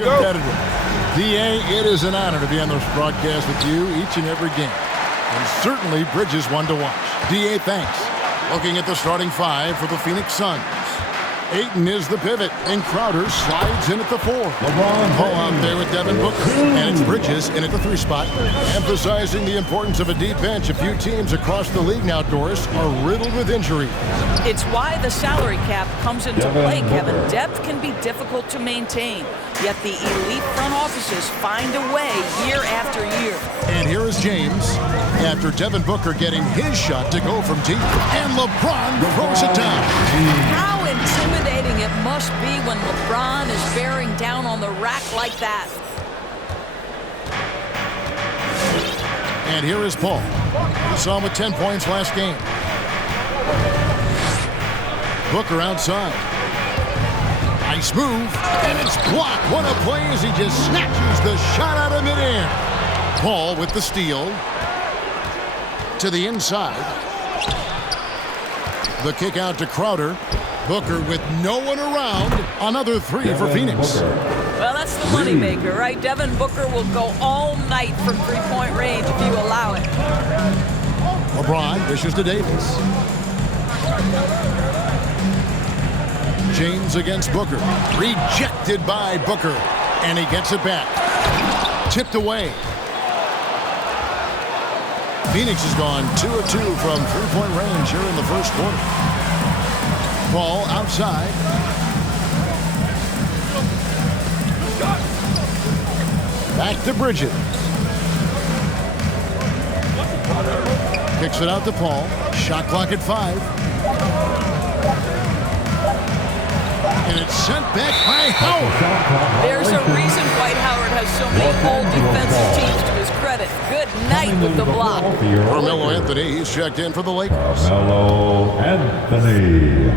Competitive. D.A., it is an honor to be on this broadcast with you each and every game. And certainly Bridges one to watch. D.A., thanks. Looking at the starting five for the Phoenix Suns. Ayton is the pivot, and Crowder slides in at the 4. LeBron Paul out there with Devin Booker, and it's Bridges in at the 3 spot. Emphasizing the importance of a deep bench, a few teams across the league now, Doris, are riddled with injury. It's why the salary cap comes into play, Kevin. Depth can be difficult to maintain, yet the elite front offices find a way year after year. And here is James, after Devin Booker getting his shot to go from deep, and LeBron throws it down. How intimidating it must be when LeBron is bearing down on the rack like that. And here is Paul. We saw him with 10 points last game. Booker outside. Nice move, and it's blocked. What a play as he just snatches the shot out of midair. Paul with the steal. To the inside. The kick out to Crowder. Booker with no one around. Another 3 for Phoenix. Well, that's the moneymaker, right? Devin Booker will go all night from three-point range if you allow it. LeBron dishes to Davis. James against Booker. Rejected by Booker. And he gets it back. Tipped away. Phoenix has gone 2 of 2 from three-point range here in the first quarter. Ball outside. Back to Bridges. Kicks it out to Paul. Shot clock at 5. And it's sent back by Howard. There's a reason Dwight Howard has so many all defensive teams to his credit. Good night with the block. Carmelo Anthony, he's checked in for the Lakers. Carmelo Anthony.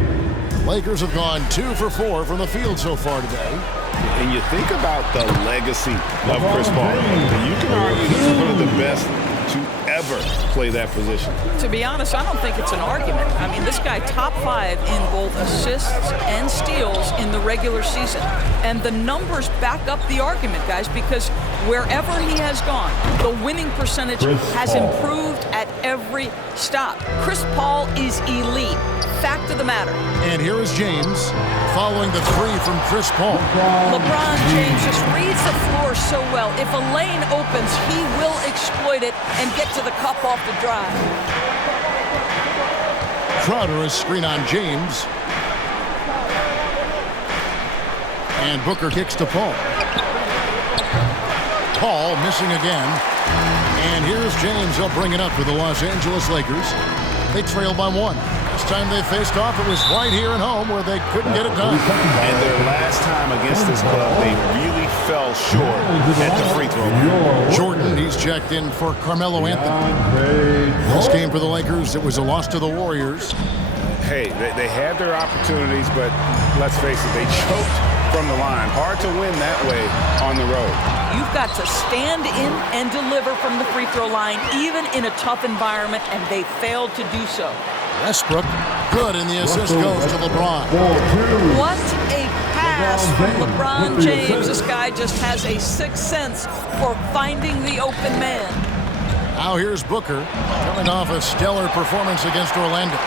Lakers have gone 2 for 4 from the field so far today. And you think about the legacy of Chris Paul. You can argue he's one of the best to ever play that position. To be honest, I don't think it's an argument. I mean, this guy top 5 in both assists and steals in the regular season. And the numbers back up the argument, guys, because wherever he has gone, the winning percentage has improved at every stop. Chris Paul is elite. Fact of the matter. And here is James following the 3 from Chris Paul. LeBron James just reads the floor so well. If a lane opens, he will exploit it and get to the cup off the drive. Crowder is screen on James. And Booker kicks to Paul. Paul missing again. And here's James. He'll bring it up for the Los Angeles Lakers. They trail by 1. Last time they faced off, it was right here at home where they couldn't get it done. And their last time against this club, they really fell short at the free throw line. Jordan, he's checked in for Carmelo Anthony. This game for the Lakers, it was a loss to the Warriors. Hey, they had their opportunities, but let's face it, they choked from the line. Hard to win that way on the road. You've got to stand in and deliver from the free throw line, even in a tough environment, and they failed to do so. Westbrook, good, and the assist goes to LeBron. What a pass from LeBron James. This guy just has a sixth sense for finding the open man. Now here's Booker, coming off a stellar performance against Orlando.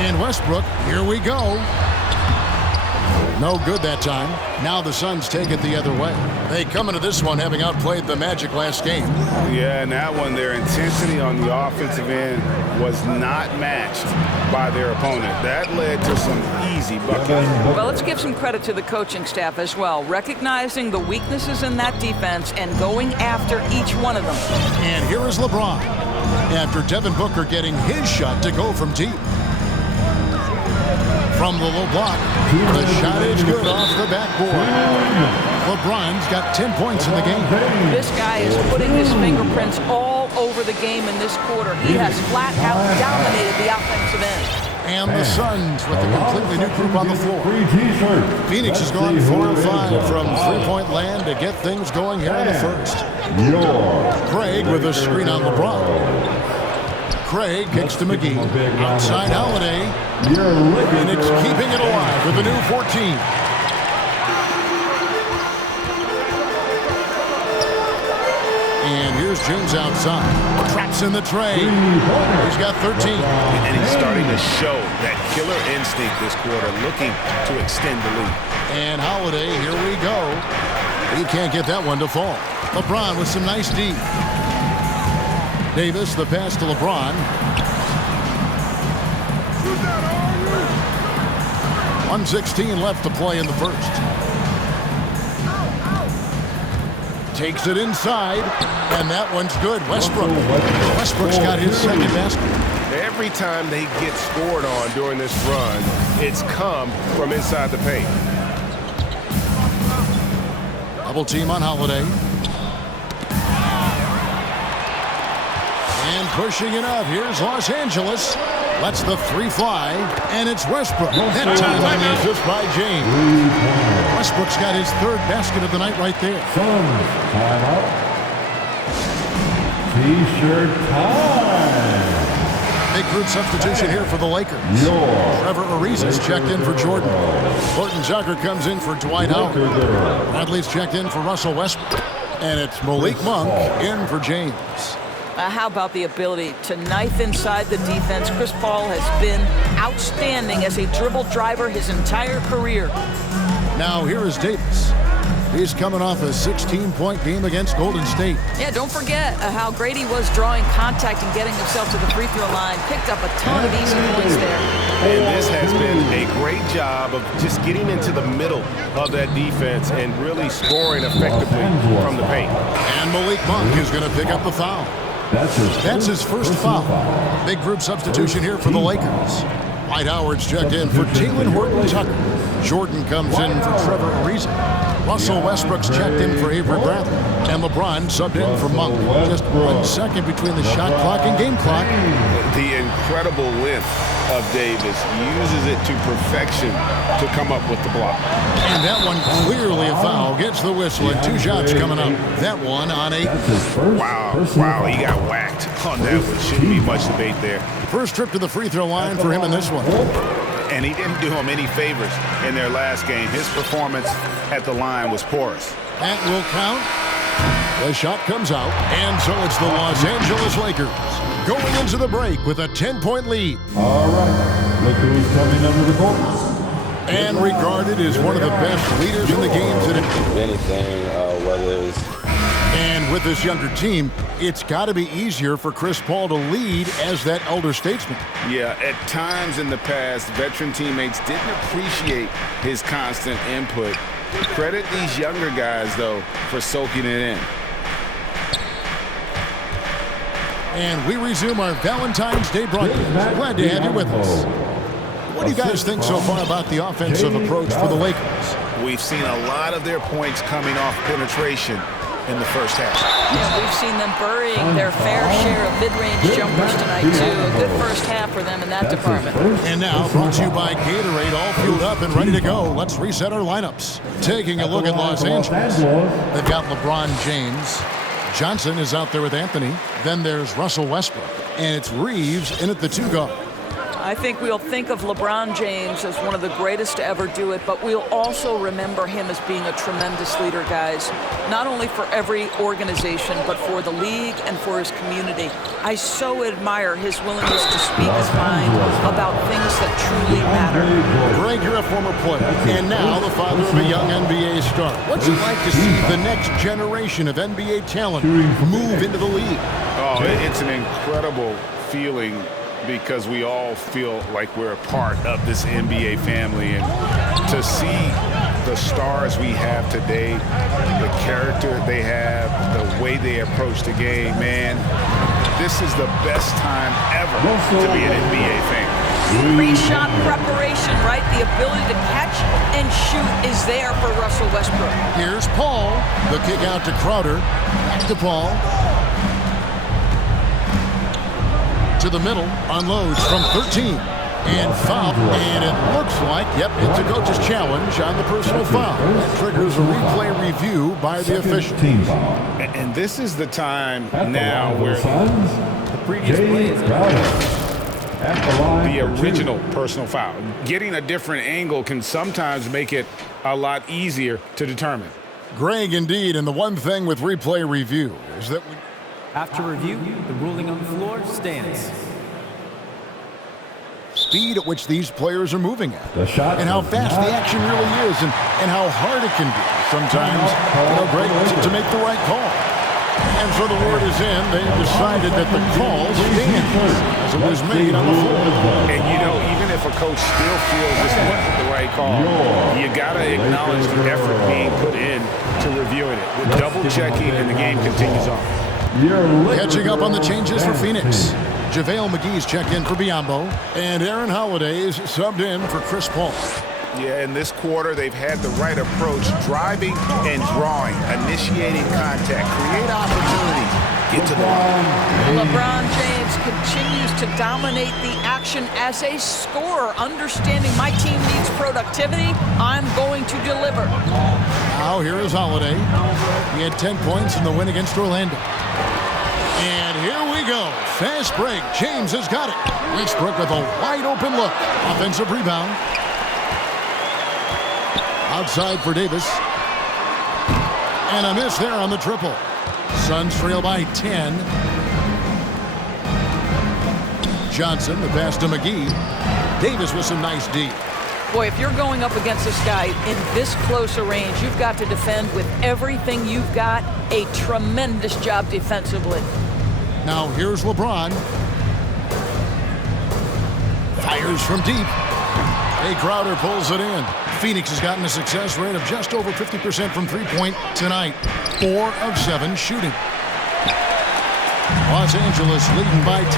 And Westbrook, here we go. No good that time. Now the Suns take it the other way. They come into this one having outplayed the Magic last game. Yeah, and that one, their intensity on the offensive end was not matched by their opponent. That led to some easy buckets. Well, let's give some credit to the coaching staff as well, recognizing the weaknesses in that defense and going after each one of them. And here is LeBron, after Devin Booker getting his shot to go from deep. From the low block, the shot is good off the backboard. LeBron's got 10 points in the game. This guy is putting his fingerprints all over the game in this quarter. He has flat out dominated the offensive end. And the Suns with a completely new group on the floor. Phoenix has gone 4 of 5 from three-point land to get things going here in the first. Craig with a screen on LeBron. Craig kicks to McGee. Outside Holiday. Phoenix keeping it alive with a new 14. Here's James outside. Traps in the trade. He's got 13. And he's starting to show that killer instinct this quarter, looking to extend the lead. And Holiday, here we go. He can't get that one to fall. LeBron with some nice D. Davis, the pass to LeBron. 1:16 left to play in the first. Takes it inside, and that one's good. Westbrook's got his second basket. Every time they get scored on during this run, it's come from inside the paint. Double team on Holiday. And pushing it up. Here's Los Angeles. Lets the three fly, and it's Westbrook. That time on the assist by James. Westbrook's got his third basket of the night right there. Suns, timeout. T-shirt time. Big group substitution here for the Lakers. Trevor Ariza's checked in for Jordan. Horton Tucker comes in for Dwight Howard. Bradley's checked in for Russell Westbrook. And it's Malik Monk in for James. How about the ability to knife inside the defense? Chris Paul has been outstanding as a dribble driver his entire career. Now here is Davis. He's coming off a 16-point game against Golden State. Yeah, don't forget how great he was drawing contact and getting himself to the free throw line. Picked up a ton of easy points there. And this has been a great job of just getting into the middle of that defense and really scoring effectively from the paint. And Malik Monk is going to pick up the foul. That's his first foul. Big group substitution here for the Lakers. Dwight Howard's checked in for Talen Horton-Tucker. Jordan comes in for Trevor Ariza. Russell Westbrook's checked in for Avery Bradley. And LeBron subbed in for Monk. Just 1 second between the shot clock and game clock. The incredible length of Davis uses it to perfection to come up with the block. And that one clearly a foul. Gets the whistle and 2 shots coming up. That one on 8. Wow, he got whacked on that one. Shouldn't be much debate there. First trip to the free throw line for him in this one. And he didn't do him any favors in their last game. His performance at the line was porous. That will count. The shot comes out, and so it's the Los Angeles Lakers going into the break with a 10-point lead. All right, look who's coming under the court. And regarded as one of the best leaders in the game today. Anything, whether it's... And with this younger team, it's got to be easier for Chris Paul to lead as that elder statesman. Yeah, at times in the past, veteran teammates didn't appreciate his constant input. Credit these younger guys, though, for soaking it in. And we resume our Valentine's Day broadcast. Glad to have you with us. What do you guys think so far about the offensive approach for the Lakers? We've seen a lot of their points coming off penetration in the first half. Yeah, we've seen them burying their fair share of mid-range jumpers tonight, too. A good first half for them in that department. And now, brought to you by Gatorade, all fueled up and ready to go. Let's reset our lineups. Taking a look at Los Angeles. They've got LeBron James. Johnson is out there with Anthony. Then there's Russell Westbrook. And it's Reeves in at the 2 guard. I think we'll think of LeBron James as one of the greatest to ever do it, but we'll also remember him as being a tremendous leader, guys. Not only for every organization, but for the league and for his community. I so admire his willingness to speak his mind about things that truly matter. Greg, you're a former player, and now the father of a young NBA star. What's it like to see the next generation of NBA talent move into the league? Oh, it's an incredible feeling, because we all feel like we're a part of this NBA family. And to see the stars we have today, the character they have, the way they approach the game, man, this is the best time ever to be an NBA fan. Pre-shot preparation, right? The ability to catch and shoot is there for Russell Westbrook. Here's Paul. The kick out to Crowder. Back to Paul. To the middle, unloads from 13, and foul, and it looks like, yep, it's a coach's challenge on the personal foul. That triggers a replay review by the official. And this is the time now where the previous play is the original personal foul. Getting a different angle can sometimes make it a lot easier to determine. Greg, indeed, and the one thing with replay review is that After review, the ruling on the floor stands. Speed at which these players are moving at, The shot and how is fast the not- action really is, and how hard it can be. Sometimes, great to make the right call. And so the word is in. They've decided that the call stands as it was made on the floor. And even if a coach still feels this wasn't the right call, you got to acknowledge the effort being put in to reviewing it. With double checking, and the game continues on. Catching up on the changes for Phoenix. JaVale McGee's checked in for Biyombo, and Aaron Holiday's subbed in for Chris Paul. Yeah, in this quarter, they've had the right approach, driving and drawing, initiating contact, create opportunities, get to the line. LeBron James continues to dominate the action as a scorer, understanding my team needs productivity. I'm going to deliver. Now here is Holiday. He had 10 points in the win against Orlando. And here we go. Fast break. James has got it. Westbrook with a wide open look. Offensive rebound. Outside for Davis. And a miss there on the triple. Suns trail by 10. Johnson, the pass to McGee. Davis with some nice D. Boy, if you're going up against this guy in this close a range, you've got to defend with everything you've got. A tremendous job defensively. Now here's LeBron. Fires from deep. A Crowder pulls it in. Phoenix has gotten a success rate of just over 50% from three-point tonight. 4 of 7 shooting. Los Angeles leading by 10.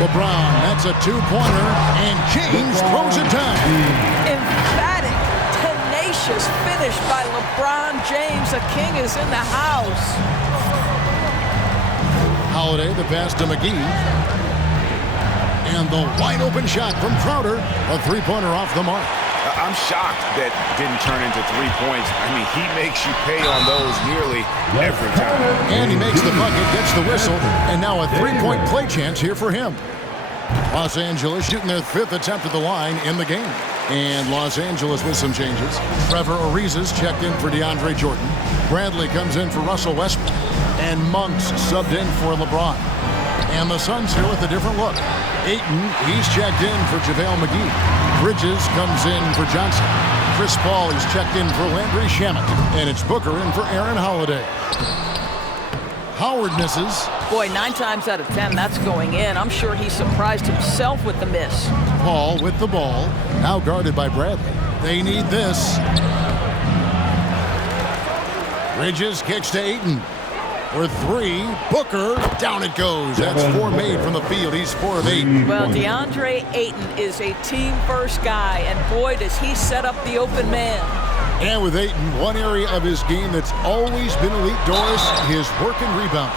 LeBron, that's a two-pointer, and James throws it down. Emphatic, tenacious finish by LeBron James. The king is in the house. Holiday, the pass to McGee. And the wide-open shot from Crowder. A three-pointer off the mark. I'm shocked that didn't turn into 3 points. I mean, he makes you pay on those nearly every time. And he makes the bucket, gets the whistle, and now a three-point play chance here for him. Los Angeles shooting their 5th attempt at the line in the game. And Los Angeles with some changes. Trevor Ariza's checked in for DeAndre Jordan. Bradley comes in for Russell Westbrook. And Monks subbed in for LeBron. And the Suns here with a different look. Ayton, he's checked in for JaVale McGee. Bridges comes in for Johnson. Chris Paul, he's checked in for Landry Shamet. And it's Booker in for Aaron Holiday. Howard misses. Boy, 9 times out of 10, that's going in. I'm sure he surprised himself with the miss. Paul with the ball. Now guarded by Bradley. They need this. Bridges kicks to Ayton. For 3, Booker, down it goes. That's 4 made from the field. He's 4 of 8. Well, DeAndre Ayton is a team-first guy, and boy, does he set up the open man. And with Ayton, one area of his game that's always been elite, Doris, his work and rebound.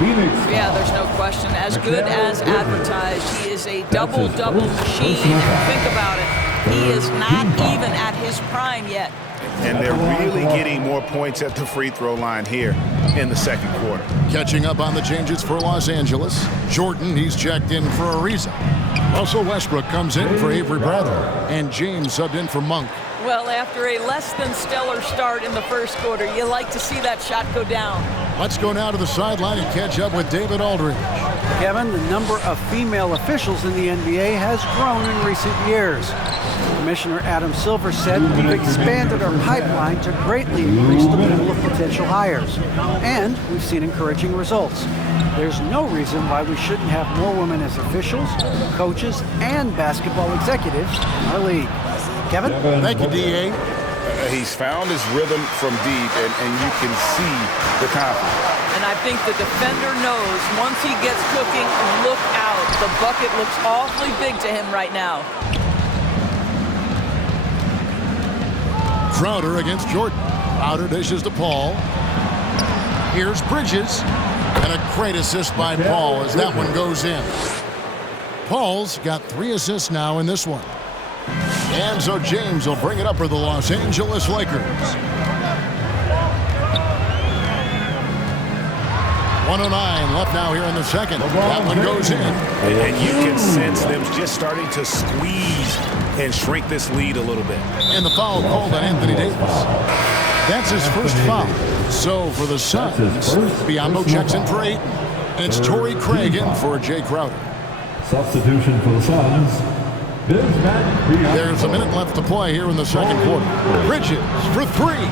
Yeah, there's no question. As good as advertised, he is a double-double machine. And think about it, he is not even at his prime yet. And they're really getting more points at the free throw line here in the second quarter. Catching up on the changes for Los Angeles. Jordan, he's checked in for Ariza. Russell Westbrook comes in for Avery Bradley. And James subbed in for Monk. Well, after a less than stellar start in the first quarter, you like to see that shot go down. Let's go now to the sideline and catch up with David Aldridge. Kevin, the number of female officials in the NBA has grown in recent years. Commissioner Adam Silver said we've expanded our pipeline to greatly increase the pool of potential hires. And we've seen encouraging results. There's no reason why we shouldn't have more women as officials, coaches, and basketball executives in our league. Kevin? Thank you, D.A. He's found his rhythm from deep, and you can see the confidence. And I think the defender knows once he gets cooking, look out. The bucket looks awfully big to him right now. Crowder against Jordan. Crowder dishes to Paul. Here's Bridges. And a great assist by Paul as that one goes in. Paul's got 3 assists now in this one. And so James will bring it up for the Los Angeles Lakers. 1:09 left now here in the second. That one goes in. And you can sense them just starting to squeeze and shrink this lead a little bit. And the foul called on Anthony Davis. That's his first foul. So for the Suns, Biyombo checks in for 8. And it's Torrey Craig in for Jay Crowder. Substitution for the Suns. There's a minute left to play here in the second quarter. Bridges for three.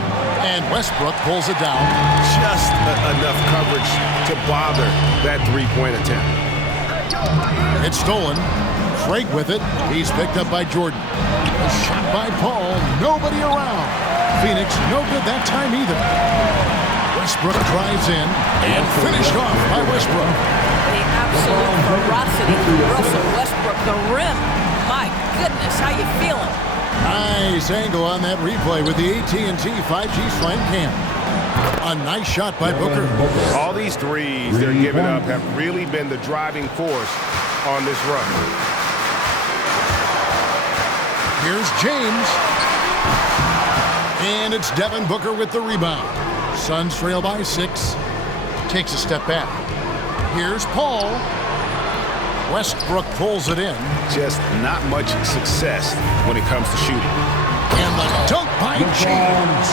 And Westbrook pulls it down. Just enough coverage to bother that three-point attempt. It's stolen. Craig with it. He's picked up by Jordan. A shot by Paul. Nobody around. Phoenix no good that time either. Westbrook drives in and finished off by Westbrook. The absolute ferocity from Russell Westbrook. The rim. My goodness, how you feeling? Nice angle on that replay with the AT&T 5G Slam Cam. A nice shot by Booker. All these threes they're giving up have really been the driving force on this run. Here's James. And it's Devin Booker with the rebound. Suns trail by 6. Takes a step back. Here's Paul. Westbrook pulls it in. Just not much success when it comes to shooting. And the dunk by James.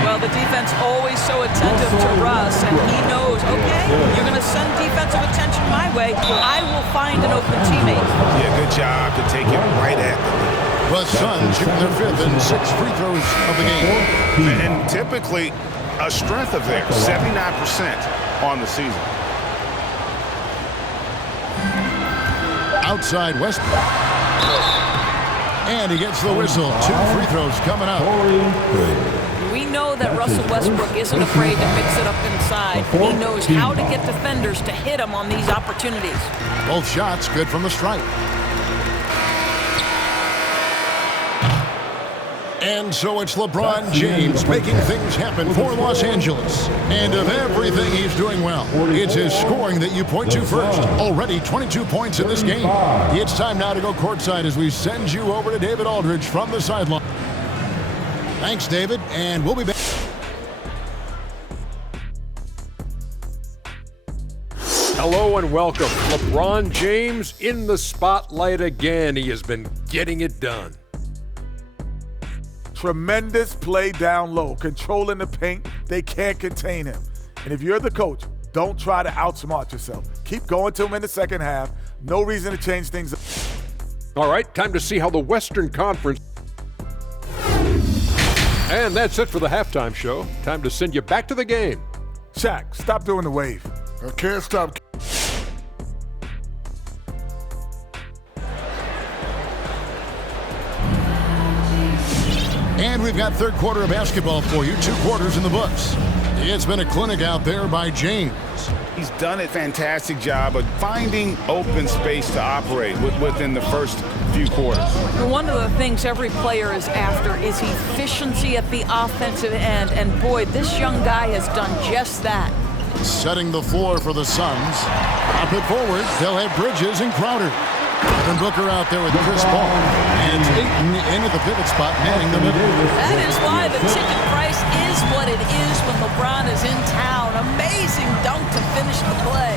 Well, the defense always so attentive to Russ, and he knows, okay, you're going to send defensive attention my way. I will find an open teammate. Yeah, good job to take it right at them. The Suns shooting their 5th and 6th free throws of the game. And typically a strength of theirs, 79% on the season. Outside Westbrook. And he gets the whistle. 2 free throws coming up. We know that Russell Westbrook isn't afraid to mix it up inside. He knows how to get defenders to hit him on these opportunities. Both shots good from the stripe. And so it's LeBron James making things happen for Los Angeles. And of everything he's doing well, it's his scoring that you point to first. Already 22 points in this game. It's time now to go courtside as we send you over to David Aldridge from the sideline. Thanks, David, and we'll be back. Hello and welcome. LeBron James in the spotlight again. He has been getting it done. Tremendous play down low, controlling the paint. They can't contain him. And if you're the coach, don't try to outsmart yourself. Keep going to him in the second half. No reason to change things. All right, time to see how the Western Conference. And that's it for the halftime show. Time to send you back to the game. Shaq, stop doing the wave. I can't stop. And we've got third quarter of basketball for you. 2 quarters in the books. It's been a clinic out there by James. He's done a fantastic job of finding open space to operate within the first few quarters. One of the things every player is after is efficiency at the offensive end. And boy, this young guy has done just that. Setting the floor for the Suns. Pop it forward. They'll have Bridges and Crowder. And Booker out there with Chris Paul. And Ayton into the pivot spot, manning the middle. That is why the ticket price is what it is when LeBron is in town. Amazing dunk to finish the play.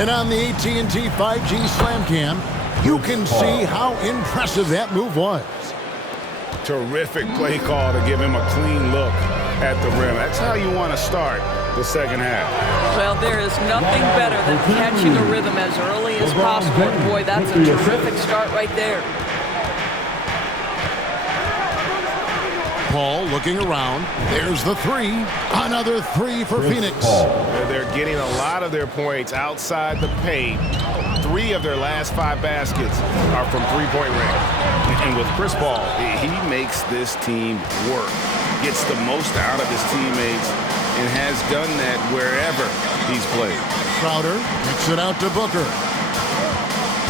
And on the AT&T 5G Slam Cam, you can see how impressive that move was. Terrific play call to give him a clean look at the rim. That's how you want to start the second half. Well, there is nothing better than catching a rhythm as early as possible. And boy, that's a terrific start right there. Paul looking around. There's the 3. Another 3 for Phoenix. They're getting a lot of their points outside the paint. 3 of their last 5 baskets are from three-point range. And with Chris Paul, he makes this team work. Gets the most out of his teammates and has done that wherever he's played. Crowder kicks it out to Booker.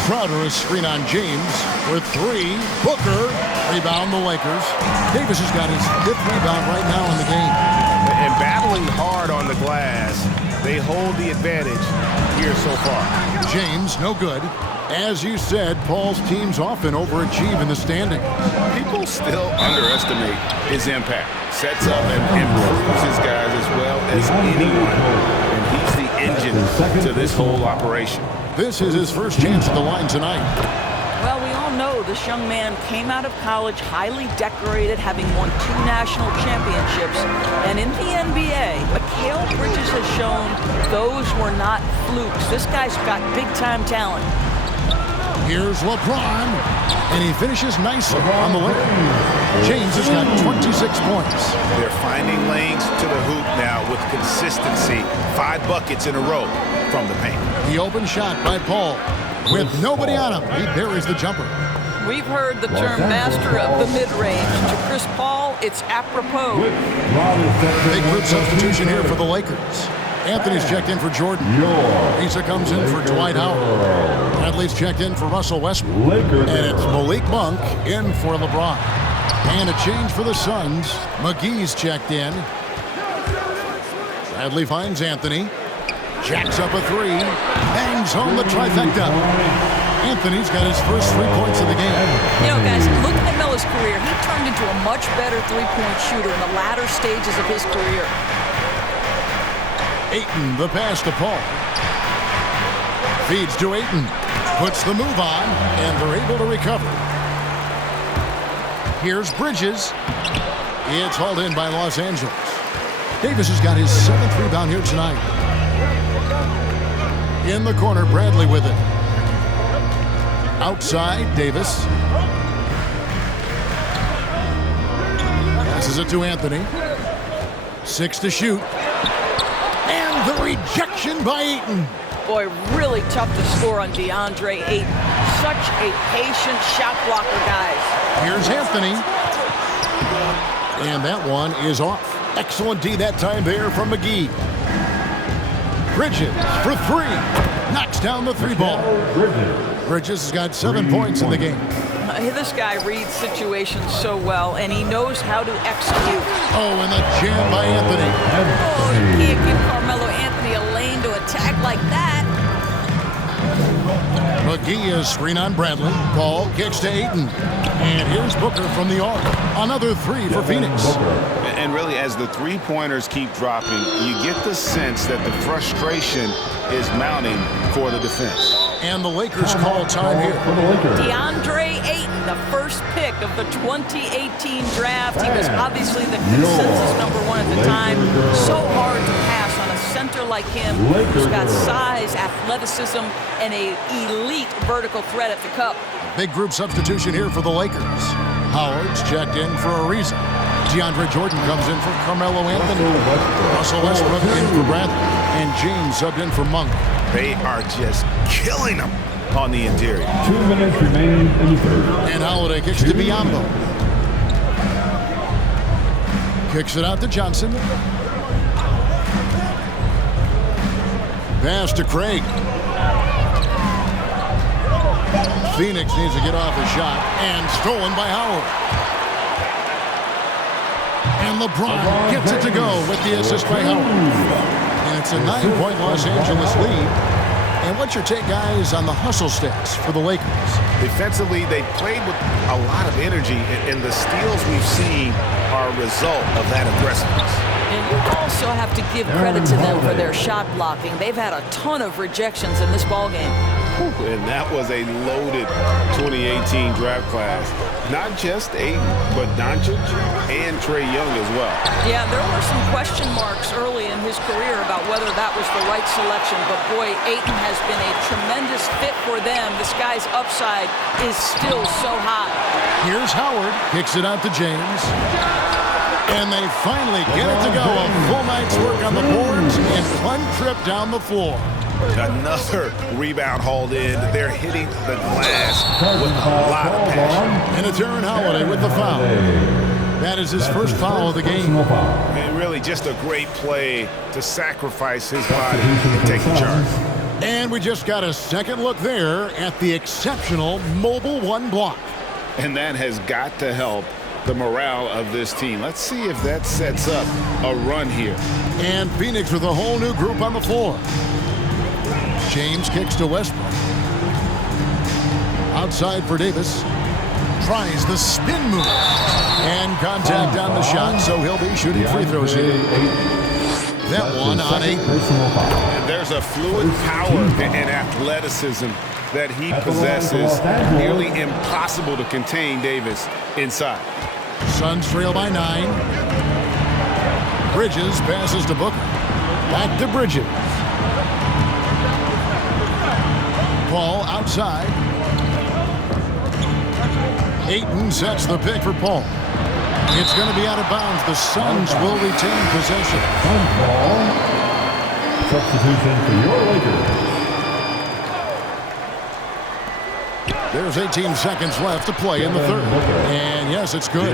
Crowder is screen on James for 3. Booker, rebound the Lakers. Davis has got his 5th rebound right now in the game. And battling hard on the glass, they hold the advantage here so far. James, no good. As you said, Paul's teams often overachieve in the standings. People still underestimate his impact. Sets up and improves his guys as well as anyone. And he's the engine to this whole operation. This is his first chance at the line tonight. Well, we all know this young man came out of college highly decorated, having won 2 national championships. And in the NBA, Mikal Bridges has shown those were not flukes. This guy's got big-time talent. Here's LeBron, and he finishes nicely on the layup. James has got 26 points. They're finding lanes to the hoop now with consistency. 5 buckets in a row from the paint. The open shot by Paul. With nobody on him, he buries the jumper. We've heard the term master of the mid-range. To Chris Paul, it's apropos. Big group substitution here for the Lakers. Anthony's checked in for Jordan. Issa comes in for Dwight Howard. Bradley's checked in for Russell Westbrook. And it's Malik Monk in for LeBron. And a change for the Suns. McGee's checked in. Bradley finds Anthony. Jacks up a 3. Bangs home the trifecta. Anthony's got his first 3 points of the game. You know, guys, look at Melo's career. He turned into a much better three-point shooter in the latter stages of his career. Ayton, the pass to Paul. Feeds to Ayton. Puts the move on, and they're able to recover. Here's Bridges. It's hauled in by Los Angeles. Davis has got his 7th rebound here tonight. In the corner, Bradley with it. Outside, Davis. Passes it to Anthony. 6 to shoot. And the rejection by Ayton. Boy, really tough to score on DeAndre Ayton. Such a patient shot blocker, guys. Here's Anthony. And that one is off. Excellent D that time there from McGee. Bridges for 3. Knocks down the 3 ball. Bridges has got 7 points in the game. This guy reads situations so well, and he knows how to execute. Oh, and the jam by Anthony. Oh, you can't give Carmelo Anthony a lane to attack like that. McGee is screen on Bradley. Paul kicks to Ayton. And here's Booker from the arc. Another 3 for Phoenix. And really, as the three-pointers keep dropping, you get the sense that the frustration is mounting for the defense. And the Lakers call time here. DeAndre Ayton, the first pick of the 2018 draft. He was obviously the consensus #1 at the time. So hard to pass on a center like him who's got size, athleticism, and an elite vertical threat at the cup. Big group substitution here for the Lakers. Howard's checked in for a reason. DeAndre Jordan comes in for Carmelo Anthony. Russell Westbrook in for Bradley. And James subbed in for Monk. They are just killing them on the interior. 2 minutes remaining in the third. And Holiday kicks to Biyombo. Kicks it out to Johnson. Pass to Craig. Phoenix needs to get off a shot. And stolen by Howard. And LeBron gets it to go with the assist by Howard. And it's a 9-point Los Angeles lead. And what's your take, guys, on the hustle stats for the Lakers? Defensively, they played with a lot of energy, and the steals we've seen are a result of that aggressiveness. And you also have to give credit to them for their shot blocking. They've had a ton of rejections in this ballgame. And that was a loaded 2018 draft class. Not just Ayton, but Doncic and Trae Young as well. Yeah, there were some question marks early in his career about whether that was the right selection. But boy, Ayton has been a tremendous fit for them. This guy's upside is still so high. Here's Howard. Kicks it out to James. And they finally get it to go. A full night's work on the boards and one trip down the floor. Another rebound hauled in. They're hitting the glass with a lot of passion. And it's Aaron Holiday with the foul. That is his first foul of the game. And really just a great play to sacrifice his body and take the charge. And we just got a second look there at the exceptional Mobile One block. And that has got to help the morale of this team. Let's see if that sets up a run here. And Phoenix with a whole new group on the floor. James kicks to Westbrook. Outside for Davis. Tries the spin move. And contact on the shot, so he'll be shooting free throws here. That one on 8. And there's a fluid power and athleticism that he possesses. Nearly impossible to contain Davis inside. Suns trail by 9. Bridges passes to Booker. Back to Bridges. Paul outside. Ayton sets the pick for Paul. It's going to be out of bounds. The Suns will retain possession. Substitution for your Lakers. There's 18 seconds left to play in the third. And yes, it's good.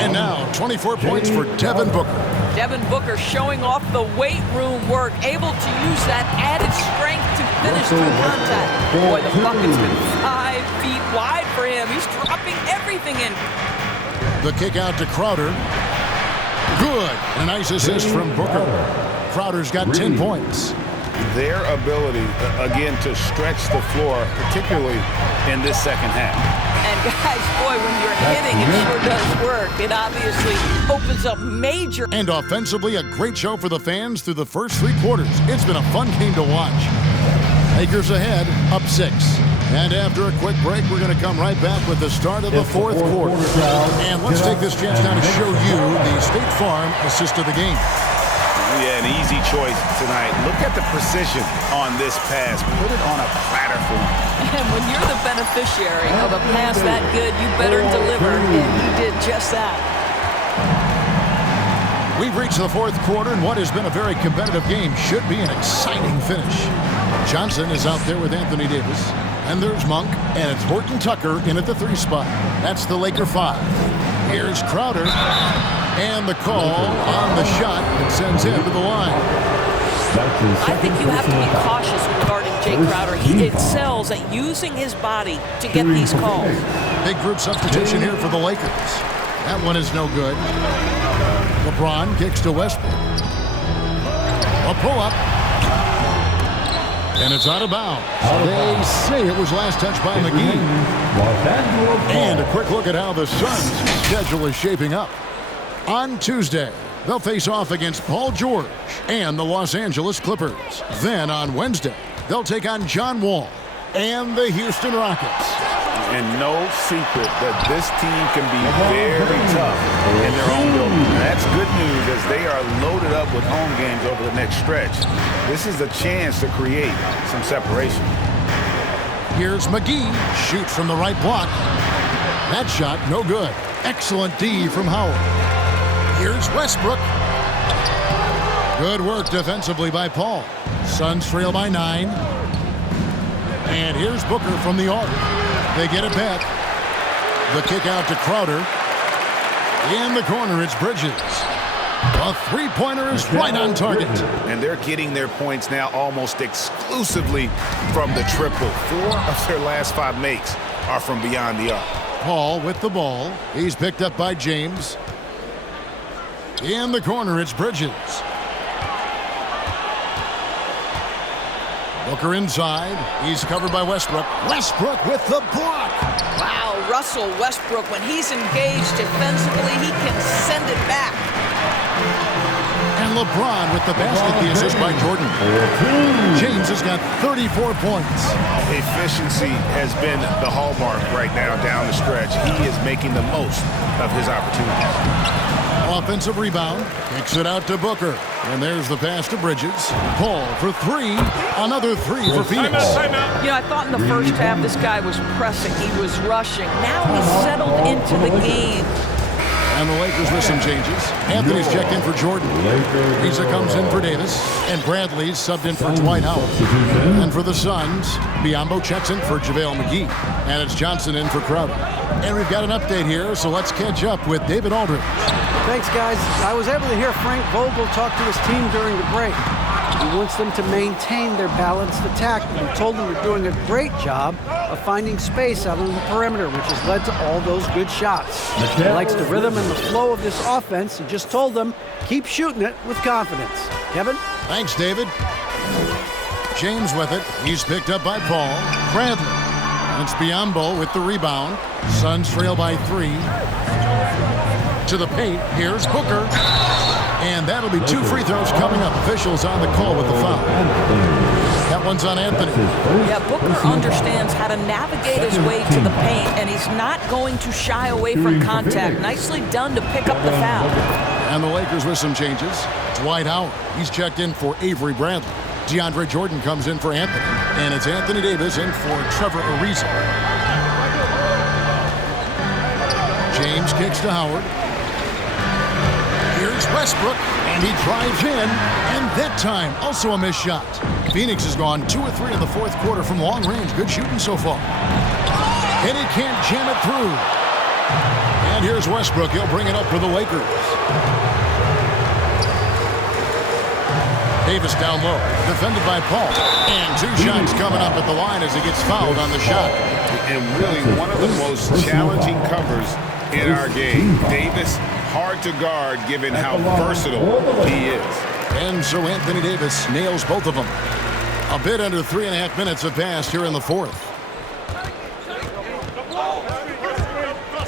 And now 24 points for Devin Booker. Devin Booker showing off the weight room work, able to use that added strength to finish through contact. Boy, the bucket's been 5 feet wide for him. He's dropping everything in. The kick out to Crowder. Good. A nice assist from Booker. Crowder's got 10 points. Their ability, again, to stretch the floor, particularly in this second half. And guys, boy, when you're hitting, it sure does work. It obviously opens up major. And offensively, a great show for the fans through the first 3 quarters. It's been a fun game to watch. Lakers ahead, up 6. And after a quick break, we're going to come right back with the start of the fourth quarter. And let's take this chance now to show you the State Farm assist of the game. Yeah, an easy choice tonight. Look at the precision on this pass. Put it on a platter for him. And when you're the beneficiary of a pass that good, you better deliver, and he did just that. We've reached the fourth quarter, and what has been a very competitive game should be an exciting finish. Johnson is out there with Anthony Davis, and there's Monk, and it's Horton Tucker in at the 3 spot. That's the Laker 5. Here's Crowder. And the call on the shot that sends him to the line. I think you have to be cautious regarding Jay Crowder. He excels at using his body to get these calls. Big group substitution here for the Lakers. That one is no good. LeBron kicks to Westbrook. A pull-up. And it's out of bounds. They say it was last touched by McGee. And a quick look at how the Suns' schedule is shaping up. On Tuesday, they'll face off against Paul George and the Los Angeles Clippers. Then on Wednesday, they'll take on John Wall and the Houston Rockets. And no secret that this team can be very tough in their own building. And that's good news as they are loaded up with home games over the next stretch. This is a chance to create some separation. Here's McGee. Shoots from the right block. That shot, no good. Excellent D from Howard. Here's Westbrook. Good work defensively by Paul. Suns trail by 9. And here's Booker from the arc. They get it back. The kick out to Crowder. In the corner, it's Bridges. A 3-pointer is right on target. And they're getting their points now almost exclusively from the triple. 4 of their last 5 makes are from beyond the arc. Paul with the ball. He's picked up by James. In the corner, it's Bridges. Booker inside. He's covered by Westbrook. Westbrook with the block. Wow, Russell Westbrook, when he's engaged defensively, he can send it back. And LeBron with the basket, the assist by Jordan. James has got 34 points. Efficiency has been the hallmark right now down the stretch. He is making the most of his opportunities. Offensive rebound. Kicks it out to Booker. And there's the pass to Bridges. Paul for 3. Another 3 for Phoenix. You know, I thought in the first half this guy was pressing. He was rushing. Now he's settled into the game. And the Lakers with some changes. Anthony's checked in for Jordan. Risa comes in for Davis. And Bradley's subbed in for Dwight Howard. And for the Suns, Biyombo checks in for JaVale McGee. And it's Johnson in for Crowder. And we've got an update here, so let's catch up with David Aldridge. Thanks, guys. I was able to hear Frank Vogel talk to his team during the break. He wants them to maintain their balanced attack, and he told them they're doing a great job of finding space out on the perimeter, which has led to all those good shots. He likes the rhythm and the flow of this offense. He just told them, keep shooting it with confidence. Kevin? Thanks, David. James with it. He's picked up by Paul. Bradley. It's Biyombo with the rebound. Suns trail by 3. To the paint. Here's Booker. And that'll be 2 free throws coming up. Officials on the call with the foul. That one's on Anthony. Yeah, Booker understands how to navigate his way to the paint, and he's not going to shy away from contact. Nicely done to pick up the foul. And And the Lakers with some changes. Dwight Howard, he's checked in for Avery Bradley. DeAndre Jordan comes in for Anthony. And it's Anthony Davis in for Trevor Ariza. James kicks to Howard. Here's Westbrook, and he drives in. And that time, also a missed shot. Phoenix has gone 2 of 3 in the fourth quarter from long range. Good shooting so far. And he can't jam it through. And here's Westbrook. He'll bring it up for the Lakers. Davis down low, defended by Paul. And 2 shots coming up at the line as he gets fouled on the shot. And really one of the most challenging covers in our game. Davis, hard to guard given how versatile he is. And so Anthony Davis nails both of them. A bit under 3.5 minutes have passed here in the fourth.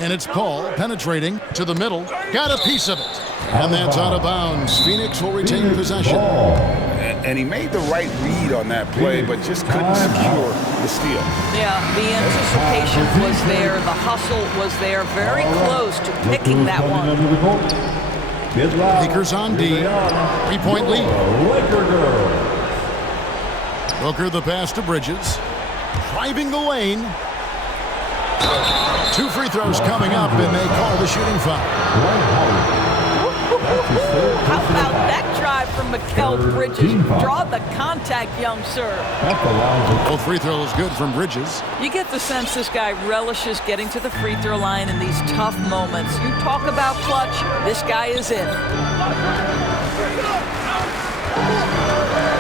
And it's Paul penetrating to the middle. Got a piece of it. And that's out of bounds. Phoenix will retain possession. And he made the right read on that play, but just couldn't secure the steal. Yeah, the anticipation was there. The hustle was there. Very close to picking that one. Lakers on D. 3-point lead. Booker the pass to Bridges. Driving the lane. 2 free throws coming up, and they call the shooting foul. How about that drive from Mikal Bridges? Draw the contact, young sir. Both free throws good from Bridges. You get the sense this guy relishes getting to the free throw line in these tough moments. You talk about clutch, this guy is it.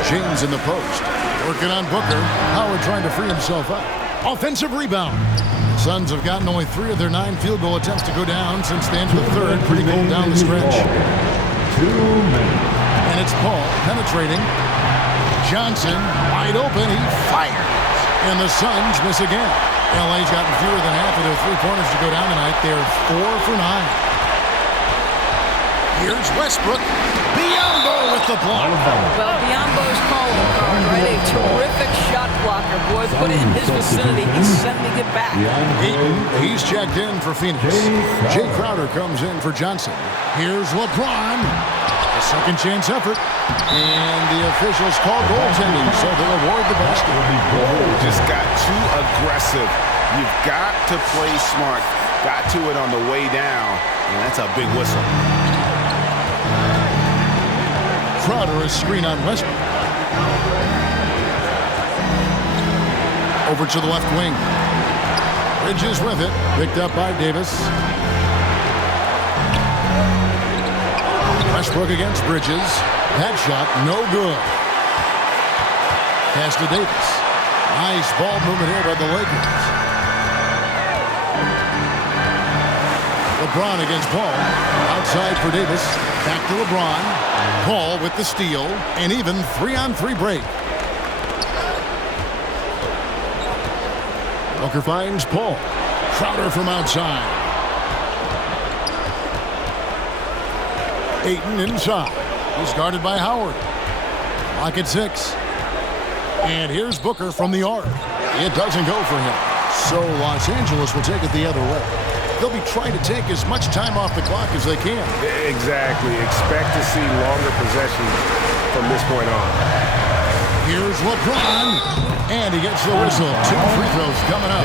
James in the post. Working on Booker. Howard trying to free himself up. Offensive rebound. Suns have gotten only 3 of their 9 field goal attempts to go down since the end of the third. Pretty cold down the stretch. And it's Paul penetrating. Johnson wide open. He fires. And the Suns miss again. LA's gotten fewer than half of their 3-pointers to go down tonight. They're 4 for 9. Here's Westbrook. Biyombo with the block. Well, Biyombo's calling card, right? A terrific shot blocker. Boy, put it in his vicinity. He's sending it back. He's checked in for Phoenix. Jay Crowder comes in for Johnson. Here's LeBron. A second chance effort. And the officials call goaltending, so they'll award the basket. Just got too aggressive. You've got to play smart. Got to it on the way down, and that's a big whistle. Crowder is screen on Westbrook. Over to the left wing. Bridges with it. Picked up by Davis. Westbrook against Bridges. That shot, no good. Pass to Davis. Nice ball movement here by the Lakers. LeBron against Paul. Outside for Davis. Back to LeBron. Paul with the steal. And even 3-on-3 break. Booker finds Paul. Crowder from outside. Ayton inside. He's guarded by Howard. Lock at 6. And here's Booker from the arc. It doesn't go for him. So Los Angeles will take it the other way. They'll be trying to take as much time off the clock as they can. Exactly. Expect to see longer possessions from this point on. Here's LeBron. And he gets the whistle. 2 free throws coming up.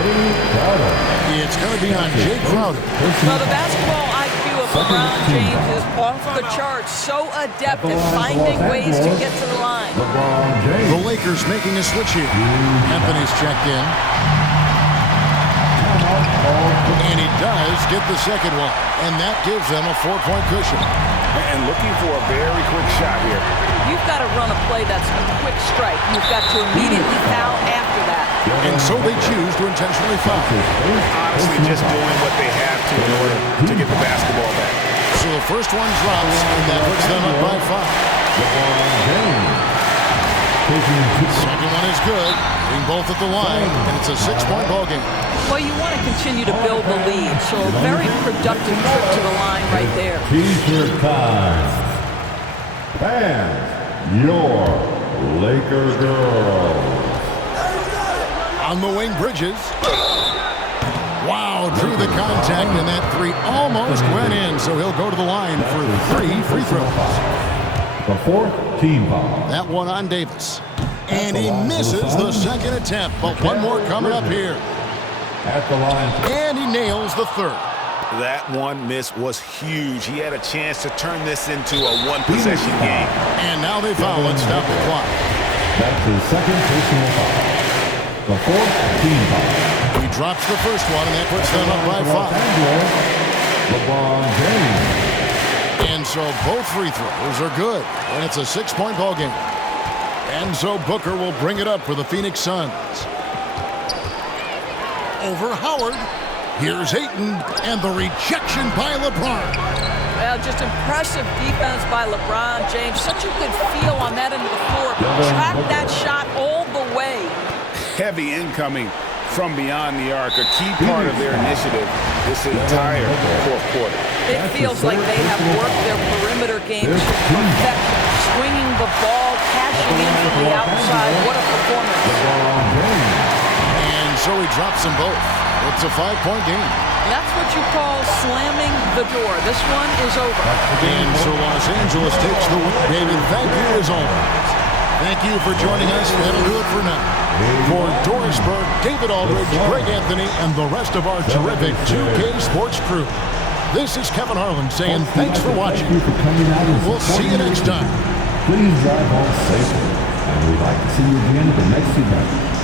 It's going to be on Jay Crowder. Well, the basketball IQ of LeBron James is off the charts. So adept at finding ways to get to the line. The Lakers making a switch here. Anthony's checked in. And he does get the second one. And that gives them a 4-point cushion. And looking for a very quick shot here. You've got to run a play that's a quick strike. You've got to immediately foul after that. And so they choose to intentionally foul. Honestly, just doing what they have to in order to get the basketball back. So the first one drops, and that puts them up by 5. Second one is good. Being both at the line, and it's a 6-point ball game. Well, you want to continue to build the lead, so a very productive trip to the line right there. T-shirt time. And your Laker girls. On the wing, Bridges. Wow, Oh, drew the contact, and that three almost went in, so he'll go to the line for 3 free throws. The fourth team foul. That one on Davis. And he misses the second attempt, but one more coming up here. At the line. And he nails the third. That one miss was huge. He had a chance to turn this into a one-possession game. And now they foul and stop the clock. That's his second personal foul. The fourth team foul. He drops the first one, and that puts them up by 5. LeBron James. And so both free throws are good, and it's a 6-point ball game. And so Booker will bring it up for the Phoenix Suns. Over Howard. Here's Ayton, and the rejection by LeBron. Well, just impressive defense by LeBron James. Such a good feel on that end of the floor. Track that shot all the way. Heavy incoming from beyond the arc, a key part of their initiative this entire fourth quarter. It feels like they have worked their perimeter game to perfection. Swinging the ball, cashing in from the outside. What a performance. And so he drops them both. It's a 5-point game. That's what you call slamming the door. This one is over. And so Los Angeles takes the win. David, thank you as always. Thank you for joining us. That'll do it for now. For Doris Burke, David Aldridge, Greg Anthony, and the rest of our terrific 2K Sports crew, this is Kevin Harlan saying thanks for watching. We'll see you next time. Please drive home safely, and we'd like to see you again at the next event.